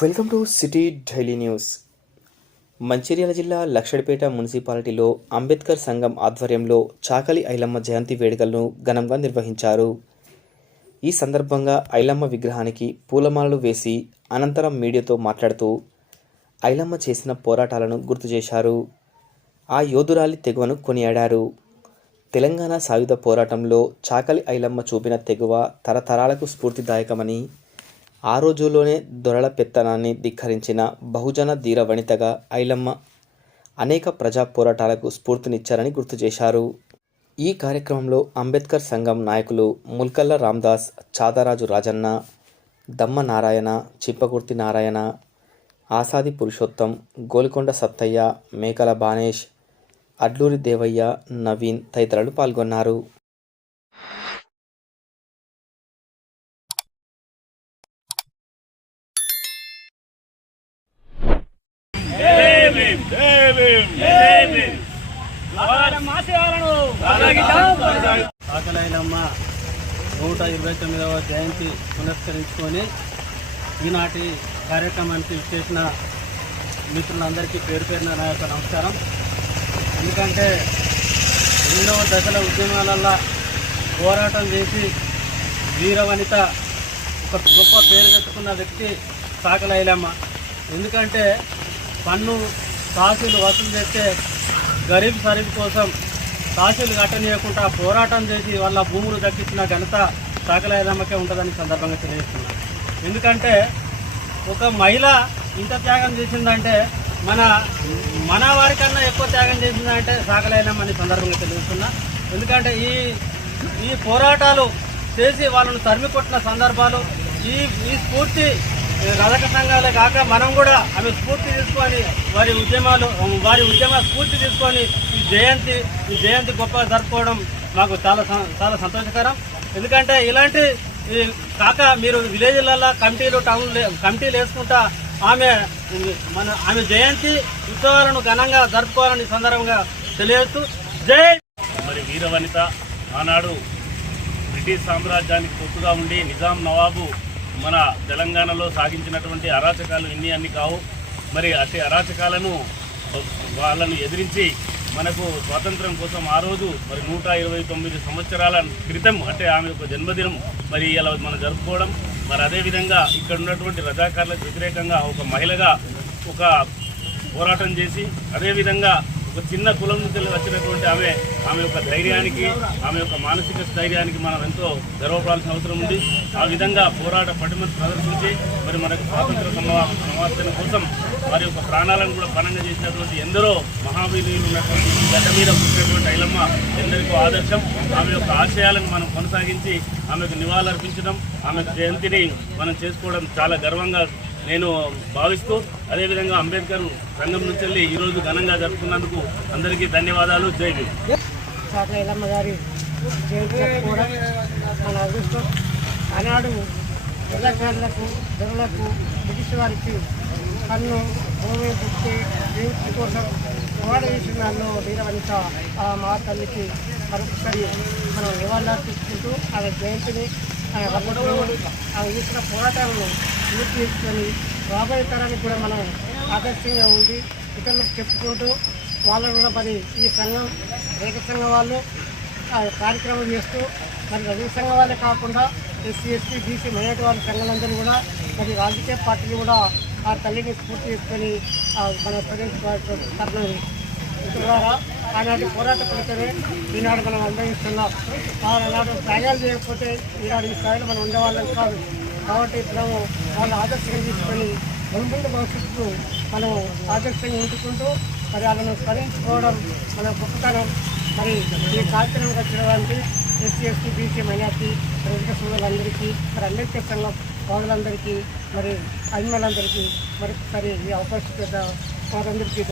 Welcome to city daily news. Mancherial జిల్లా లక్షడిపేట మున్సిపాలిటీలో అంబేద్కర్ సంఘం ఆధ్వర్యంలో చాకలి ఐలమ్మ జయంతి వేడుకలను ఘనంగా నిర్వహించారు. ఈ సందర్భంగా ఐలమ్మ విగ్రహానికి పూలమాలలు వేసి అనంతరం మీడియాతో మాట్లాడుతూ ఐలమ్మ చేసిన పోరాటాలను గుర్తు చేశారు. ఆ యోధురాలి తెగువను కొనియాడారు. తెలంగాణ సాయుధ పోరాటంలో చాకలి ఐలమ్మ చూపిన తెగువ తరతరాలకు స్ఫూర్తిదాయకమని ఆ రోజుల్లోనే దొరల పెత్తనాన్ని ధిక్కరించిన బహుజన ధీర వనితగా ఐలమ్మ అనేక ప్రజా పోరాటాలకు స్ఫూర్తినిచ్చారని గుర్తు చేశారు. ఈ కార్యక్రమంలో అంబేద్కర్ సంఘం నాయకులు ముల్కల్ల రామ్దాస్ చాదరాజు రాజన్న దమ్మ నారాయణ చిప్పకుర్తి నారాయణ ఆసాది పురుషోత్తం గోల్కొండ సత్తయ్య మేకల బానేష్ అడ్లూరి దేవయ్య నవీన్ తదితరులు పాల్గొన్నారు. ఆకలైలమ్మ నూట ఇరవై తొమ్మిదవ జయంతి పునస్కరించుకొని ఈనాటి కార్యక్రమానికి చేసిన మిత్రులందరికీ పేరు పేరున నా యొక్క నమస్కారం. ఎందుకంటే ఎన్నో దశల ఉద్యమాలల్లో పోరాటం చేసి వీరవనిత ఒక గొప్ప పేరు తెచ్చుకున్న వ్యక్తి సాకలైలమ్మ. ఎందుకంటే పన్ను తహసీలు వసూలు చేస్తే గరీబ్ సరీబ్ కోసం తహసీలు కట్టనీయకుండా పోరాటం చేసి వాళ్ళ భూములు దక్కించిన ఘనత సాకలైలమ్మకే ఉంటుందని సందర్భంగా తెలియజేస్తున్నాను ఎందుకంటే ఒక మహిళ ఇంత త్యాగం చేసిందంటే మన మన వారికన్నా ఎక్కువ త్యాగం చేసిందంటే సాకలైలమ్మని సందర్భంగా తెలియజేస్తున్నా. ఎందుకంటే ఈ ఈ పోరాటాలు చేసి వాళ్ళను తరిమి కొట్టిన సందర్భాలు ఈ ఈ స్ఫూర్తి రజక సంఘాలే కాక మనం కూడా అవి స్ఫూర్తి తీసుకొని వారి ఉద్యమాలు వారి ఉద్యమ స్ఫూర్తి తీసుకొని ఈ జయంతి ఈ జయంతి గొప్పగా జరుపుకోవడం మాకు చాలా చాలా సంతోషకరం. ఎందుకంటే ఇలాంటి కాక మీరు విలేజ్లలో కమిటీలు టౌన్ కమిటీలు వేసుకుంటా ఆమె మన ఆమె జయంతి ఉత్సవాలను ఘనంగా జరుపుకోవాలని సందర్భంగా తెలియజేస్తూ జై మరి వీరవనిత ఆనాడు బ్రిటిష్ సామ్రాజ్యానికి పొత్తుగా ఉండి నిజాం నవాబు మన తెలంగాణలో సాగించినటువంటి అరాచకాలు ఇన్ని అన్ని కావు. మరి అట్టి అరాచకాలను వాళ్ళను ఎదిరించి మనకు స్వాతంత్రం కోసం ఆ రోజు మరి నూట ఇరవై తొమ్మిది సంవత్సరాల క్రితం అంటే ఆమె యొక్క జన్మదినం మరి ఇలా మనం జరుపుకోవడం. మరి అదేవిధంగా ఇక్కడ ఉన్నటువంటి రజాకారులకు వ్యతిరేకంగా ఒక మహిళగా ఒక పోరాటం చేసి అదేవిధంగా ఒక చిన్న కులం నుంచి వచ్చినటువంటి ఆమె ఆమె యొక్క ధైర్యానికి ఆమె యొక్క మానసిక స్థైర్యానికి మనం ఎంతో గర్వపడాల్సిన అవసరం ఉంది. ఆ విధంగా పోరాట పటిమను ప్రదర్శించి మరి మనకు స్వాతంత్ర సమా సమావర్తన కోసం వారి యొక్క ప్రాణాలను కూడా పనంగా చేసినటువంటి ఎందరో మహావీరులు ఉన్నటువంటి గడ్డ మీద పుట్టినటువంటి ఐలమ్మ ఎందరికో ఆదర్శం. ఆమె యొక్క ఆశయాలను మనం కొనసాగించి ఆమెకు నివాళులర్పించడం ఆమె జయంతిని మనం చేసుకోవడం చాలా గర్వంగా నేను భావిస్తూ అదేవిధంగా అంబేద్కర్ రంగం నుంచి వెళ్ళి ఈరోజు ఘనంగా జరుపుకున్నందుకు అందరికీ ధన్యవాదాలు. జై భీమ్. సాకలైలమ్మ గారి జయంతి జరుపుకోవడం మన అదృష్టం. ఆనాడు ఎల్లకారులకు ధరలకు బ్రిటిష్ వారికి కన్ను భూమి పుట్టి జీవితం కోసం పోరాట చేసిన వీరవనిత ఆ మా తల్లికి మరొకసారి మనం నివాళులర్పించుకుంటూ ఆమె జయంతిని ఇచ్చిన పోరాటాలను పూర్తి చేసుకొని రాబోయే తరానికి కూడా మనం ఆదర్శంగా ఉండి ఇతరులకు చెప్పుకుంటూ వాళ్ళను కూడా మరి ఈ సంఘం రేఖ సంఘం వాళ్ళు కార్యక్రమం చేస్తూ మరి రవి సంఘం వాళ్ళే కాకుండా ఎస్సీ ఎస్టీ బీసీ మైనార్టీ వాళ్ళ సంఘాలందరూ కూడా మరి రాజకీయ పార్టీలు కూడా ఆ తల్లిని స్ఫూర్తి చేసుకొని మన ప్రజెంట్ తరలి ద్వారా ఆనాటి పోరాట ఫలితమే ఈనాడు మనం అనుభవిస్తున్నాం. వారు ఆనాడు త్యాగాలు చేయకపోతే ఈనాడు ఈ స్థాయిలో మనం ఉండేవాళ్ళం కాదు. కాబట్టి మనము వాళ్ళు ఆదర్శంగా తీసుకొని ముందు భవిష్యత్తు మనం ఆదర్శంగా ఉంచుకుంటూ మరి వాళ్ళను స్మరించుకోవడం మన గొప్పతనం. మరి ఈ కార్యక్రమం వచ్చినటువంటి ఎస్సీ ఎస్టీ బీసీ మైనార్టీ ప్రజల సోదరులందరికీ మరి అంబేద్కర్ సంఘం పౌరులందరికీ మరి అభిమానులందరికీ మరి సరే ఈ అవకాశం వారందరికీ